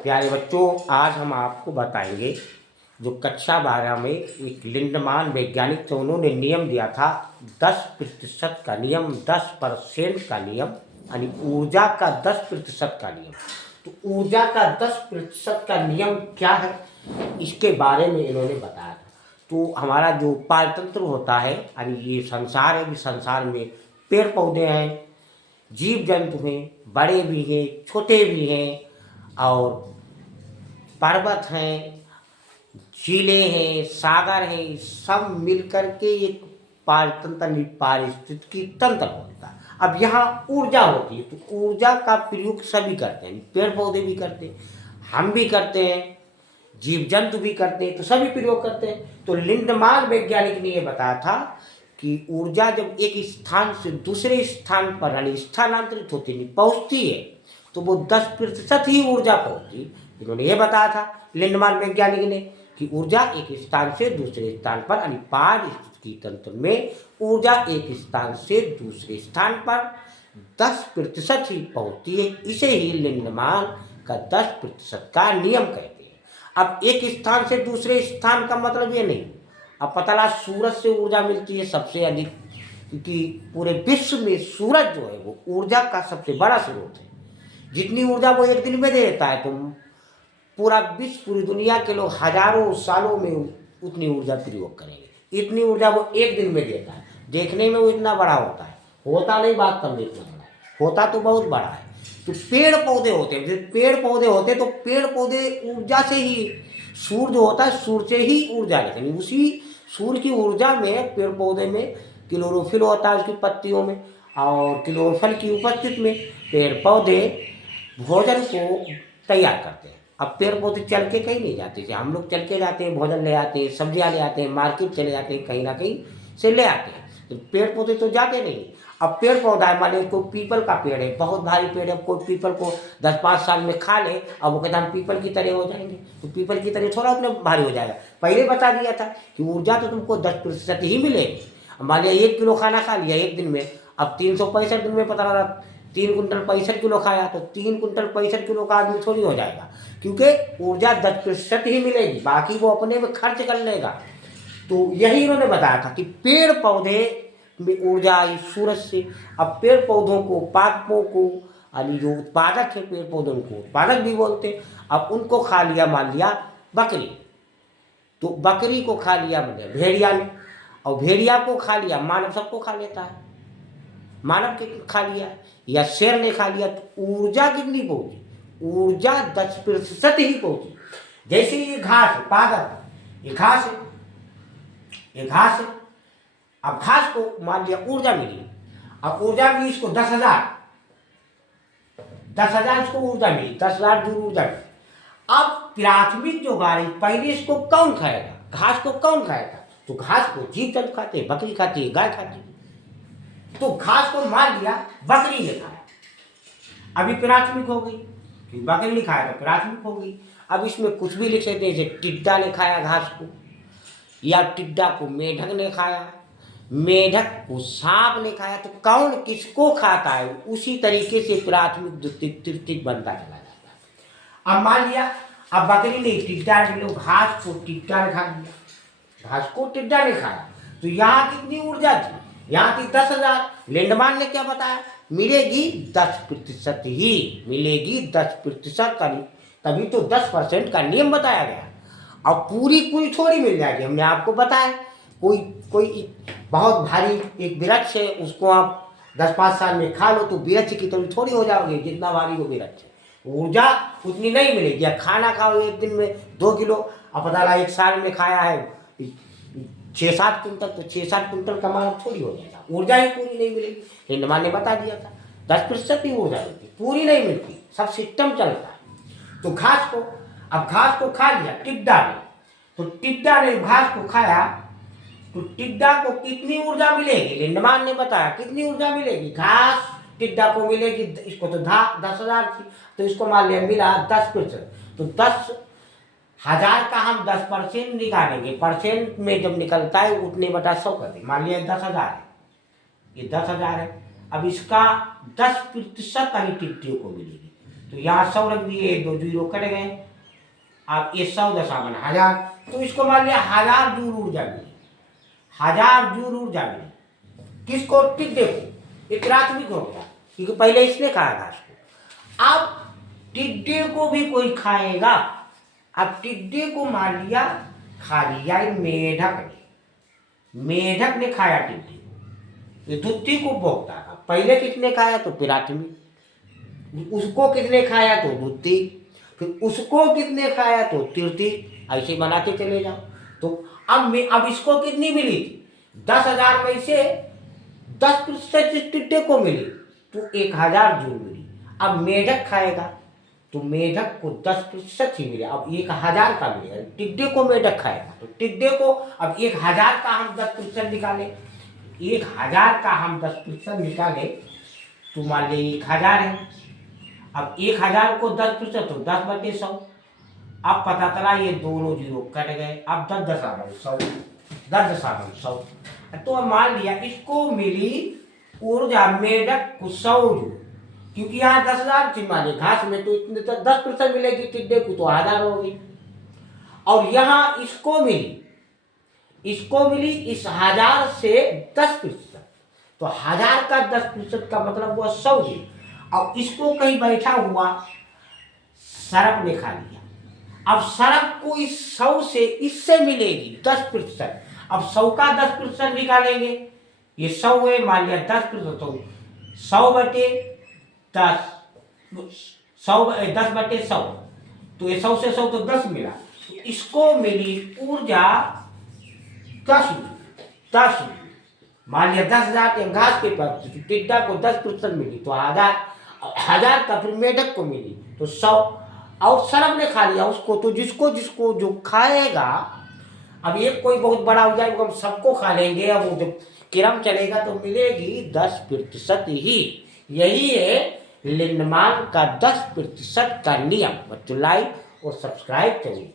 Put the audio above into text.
प्यारे बच्चों, आज हम आपको बताएंगे जो कक्षा 12 में एक लिंडमान वैज्ञानिक थे, उन्होंने नियम दिया था 10% का नियम, 10% का नियम, यानी ऊर्जा का 10% का नियम। तो ऊर्जा का 10% का नियम क्या है, इसके बारे में इन्होंने बताया था। तो हमारा जो पारतंत्र होता है, यानी ये संसार है, इस संसार में पेड़ पौधे हैं, जीव जंतु हैं, बड़े भी हैं, छोटे भी हैं, और पर्वत हैं, झीलें हैं, सागर हैं, सब मिलकर के एक पारतंत्र पारिस्थितिकी तंत्र होता है। अब यहाँ ऊर्जा होती है, तो ऊर्जा का प्रयोग सभी करते हैं, पेड़ पौधे भी करते हैं, हम भी करते हैं, जीव जंतु भी करते हैं, तो सभी प्रयोग करते हैं। तो लिंडमान वैज्ञानिक ने यह बताया था कि ऊर्जा जब एक स्थान से दूसरे स्थान पर यानी स्थानांतरित होती नहीं पहुंचती है, तो वो 10% ही ऊर्जा पहुंचती। इन्होंने ये बताया था लिंडमान वैज्ञानिक ने कि ऊर्जा एक स्थान से दूसरे स्थान पर यानी पारिस्थितिकी तंत्र में ऊर्जा एक स्थान से दूसरे स्थान पर 10% ही पहुंचती है। इसे ही लिंडमान का 10% का नियम कहते हैं। अब एक स्थान से दूसरे स्थान का मतलब ये नहीं, अब पता लगा सूरज से ऊर्जा मिलती है सबसे अधिक, क्योंकि पूरे विश्व में सूरज जो है वो ऊर्जा का सबसे बड़ा स्रोत है। जितनी ऊर्जा वो एक दिन में दे देता है, तो पूरा विश्व, पूरी दुनिया के लोग हजारों सालों में उतनी ऊर्जा प्रयोग करेंगे। इतनी ऊर्जा वो एक दिन में देता है। देखने में वो इतना बड़ा होता है, होता नहीं बात तब इतना बड़ा है, होता तो बहुत बड़ा है। तो पेड़ पौधे होते हैं, जब पेड़ पौधे होते तो पेड़ पौधे ऊर्जा से ही, सूर्य जो होता है सूर्य से ही ऊर्जा लेते हैं। उसी सूर्य की ऊर्जा में पेड़ पौधे में क्लोरोफिल होता है उसकी पत्तियों में, और क्लोरोफिल की उपस्थिति में पेड़ पौधे भोजन को तैयार करते हैं। अब पेड़ पौधे चल के कहीं नहीं जाते, जैसे हम लोग चल के जाते हैं, भोजन ले आते हैं, सब्जियां ले आते हैं, मार्केट चले जाते हैं, कहीं ना कहीं से ले आते हैं। तो पेड़ पौधे तो जाते नहीं। अब पेड़ पौधा है, मान लीजिए कोई पीपल का पेड़ है, बहुत भारी पेड़ है, कोई पीपल को 10-5 साल में खा ले, अब वो कहता हम पीपल की तरह हो जाएंगे, तो पीपल की तरह थोड़ा उतने भारी हो जाएगा। पहले बता दिया था कि ऊर्जा तो तुमको 10% ही मिलेगी। मान लिया 1 किलो खाना खा लिया एक दिन में, अब 365 दिन में पता लगा 3 कुंटल 65 किलो खाया, तो 3 कुंटल 65 किलो का आदमी थोड़ी हो जाएगा, क्योंकि ऊर्जा 10% ही मिलेगी, बाकी वो अपने में खर्च कर लेगा। तो यही इन्होंने बताया था कि पेड़ पौधे में ऊर्जा आई सूरज से। अब पेड़ पौधों को, पादपों को, यानी जो उत्पादक है पेड़ पौधों को उत्पादक भी बोलते हैं। अब उनको खा लिया, मान लिया बकरी, तो बकरी को खा लिया मतलब भेड़िया ने, और भेड़िया को खा लिया मानव, सबको खा लेता है, मानव के खा लिया या शेर ने खा लिया, तो ऊर्जा कितनी पहुंची? ऊर्जा 10% ही पहुंची। जैसे ये घास है, पादप, ये घास है, ये घास है। अब घास को मान लिया ऊर्जा मिली, अब ऊर्जा मिली इसको 10,000 इसको ऊर्जा मिली, 10,000 जूल ऊर्जा मिली। अब प्राथमिक जो गाड़ी, पहले इसको कौन खाएगा? घास को कौन खाएगा? तो घास को जीव जंतु खाते हैं, बकरी खाती है, गाय खाती है। तो घास को मार दिया, बकरी ने खाया, अभी प्राथमिक हो गई, बकरी ने खाया तो प्राथमिक हो गई। अब इसमें कुछ भी लिख सकते हैं, जैसे टिड्डा ने खाया घास को, या टिड्डा को मेढक ने खाया, मेढक को सांप ने खाया, तो कौन किसको खाता है, उसी तरीके से प्राथमिक द्वितीयक तृतीयक बनता चला जाता है। अब मान लिया, अब बकरी ने टिड्डा ने, घास को टिड्डा ने खा लिया, घास को टिड्डा ने खाया, तो यहाँ कितनी ऊर्जा थी? यहाँ थी 10,000। लिंडमान ने क्या बताया? मिलेगी 10% ही मिलेगी, 10%, तभी तो 10% का नियम बताया गया। अब पूरी पूरी थोड़ी मिल जाएगी, हमने आपको बताया। कोई कोई बहुत भारी एक वृक्ष है, उसको आप 10-5 साल में खा लो तो वृक्ष की तरह थोड़ी हो जाओगे, जितना भारी वो वृक्ष है। ऊर्जा उतनी नहीं मिलेगी। या खाना खाओ एक दिन में 2 किलो, अब पता लगा 1 साल में खाया है 6-7 कुंटल, तो 6-7 कुंटल कमाना थोड़ी हो जाएगा, ऊर्जा ही पूरी नहीं मिलेगी। हिंदमान ने बता दिया था 10% ही ऊर्जा मिलती, पूरी नहीं मिलती, सब सिस्टम चलता है। तो घास को, अब घास को खा लिया टिड्डा ने, तो टिड्डा ने घास को खाया, तो टिड्डा को कितनी ऊर्जा मिलेगी? लिंडमान ने बताया कितनी ऊर्जा मिलेगी। घास टिड्डा को मिलेगी, इसको तो 10,000 थी, तो इसको मान लिया मिला 10%, तो 10,000 का हम 10% निकालेंगे, परसेंट में जब निकलता है उतने बटा 100 कर देंगे। मान लिया 10,000 है, ये 10,000 है। अब इसका 10% यानी टिड्डियों को मिलेगी, तो तो यहाँ 100 रख दिए, 2 जीरो कट गए। अब ये 100 दशावन 1000, तो इसको मान लिया 1000 जूल ऊर्जा मिली, 1000 जूल ऊर्जा मिली। किसको? टिड्डे को। ये प्राथमिक हो गया क्योंकि पहले इसने खाया घास को। अब टिड्डे को भी कोई खाएगा। अब टिड्डे को मान लिया खा लिया मेढक ने, मेढक ने खाया टिड्डे को, ये द्वितीय को भोगता था। पहले किसने खाया? तो प्राथमिक। उसको किसने खाया? तो द्वितीय। फिर उसको किसने खाया? तो तृतीय। ऐसे बनाते चले जाओ। तो अब इसको कितनी मिली थी? 10,000 में से 10% टिड्डे को मिली, तो 1000 जूल मिली। अब मेढक खाएगा तो मेढक को 10% ही मिले। अब 1000 का मिलेगा, टिड्डे को मेढक खाएगा तो टिड्डे को। अब 1000 का हम 10% निकाले, 1000 का हम 10% निकाले तो मान लीजिए 1000 है। अब 1000 को 10% तो 10/100। अब पता चला ये दोनों जीरो कट गए। अब 10,100, 10,100। तो अब मान लिया इसको मिली ऊर्जा मेढक को 100 जूल, क्योंकि यहाँ 10,000 थी माने घास में, तो इतने तो 10% मिलेगी टिड्डे को, तो 1000 होगी। और यहाँ इसको मिली इस 1000 से 10%, तो 1000 का 10% का मतलब हुआ 100 जी। अब इसको कहीं बैठा हुआ सर्प ने खा लिया। अब सर्प को इस 100 से इससे मिलेगी 10%। अब 100 का 10% निकालेंगे, ये 100 है, मान लिया 10%, तो 100/10, 10/100, तो ये 100 से 100 तो 10 मिला। तो इसको मिली ऊर्जा 10। मान लिया 10,000 के घास के पास, टिड्डा को 10% मिली तो 1000 का फिर मेढक को मिली तो 100। और सर्प ने खा लिया उसको, तो जिसको जो खाएगा, अब ये कोई बहुत बड़ा हो जाएगा, हम सबको खा लेंगे। अब वो जब क्रम चलेगा तो मिलेगी 10% ही। यही है लिंडमान का 10% का नियम। बच्चों लाइक और सब्सक्राइब करिए।